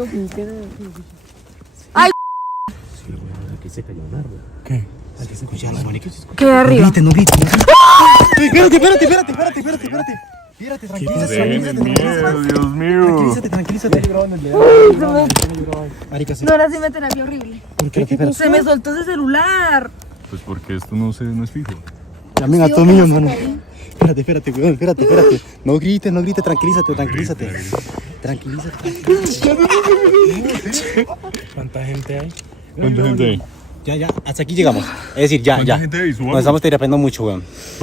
Ay, Sí, weón, aquí se cayó un árbol. ¿Qué? Aquí se escucha la marica. ¿qué de arriba? No grite. Espérate. Espérate, tranquilízate. Dios mío. Tranquilízate. Marica, sí. No, ahora sí me terapia horrible. ¿Por qué? Espérate. Se me soltó ese celular. Pues porque esto no es fijo. Llamen a todo mío, hermano. Espérate, weón, espérate. No grites, tranquilízate. ¿Cuánta gente hay? ¿Cuánta gente hay? Ya, hasta aquí llegamos. Es decir, ya. ¿Cuánta gente hay? Subamos. Nos estamos terapiando mucho, weón.